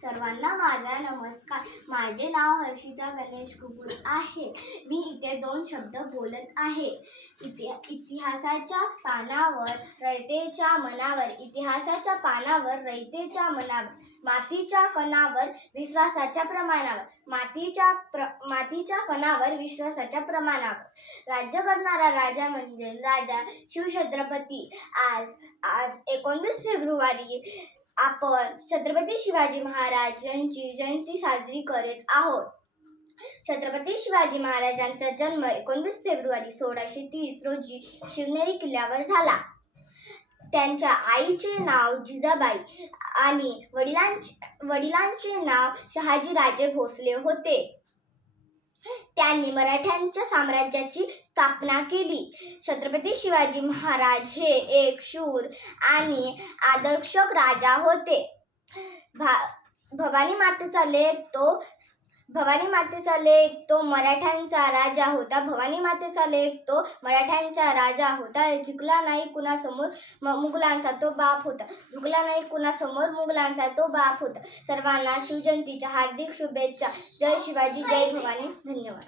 सर्वांना माझा नमस्कार. माझे नाव हर्षिता गणेश कुकुड आहे. मी इथे 2 शब्द बोलत आहे. इतिहासाच्या पानावर रयतेच्या मनावर, इतिहासाच्या पानावर रयतेच्या मनावर, मातीच्या कणावर विश्वासाच्या प्रमाणावर, मातीच्या कणावर विश्वासाच्या प्रमाणावर. राज्य करणारा राजा म्हणजे राजा शिवछत्रपती. आज 19 फेब्रुवारी आपण छत्रपती शिवाजी महाराज यांची जयंती साजरी करत आहोत. छत्रपती शिवाजी महाराजांचा जन्म 19 फेब्रुवारी 1630 रोजी शिवनेरी किल्ल्यावर झाला. त्यांच्या आईचे नाव जिजाबाई आणि वडिलांचे नाव शहाजीराजे भोसले होते. त्यांनी मराठ्यांच्या साम्राज्याची स्थापना केली. छत्रपती शिवाजी महाराज हे एक शूर आणि आदर्श राजा होते. भवानी मातेचा लेक तो मराठ्यांचा राजा होता. झुकला नाही कुणासमोर मुघलांचा तो बाप होता. सर्वांना शिवजयंतीच्या हार्दिक शुभेच्छा. जय शिवाजी, जय भवानी. धन्यवाद.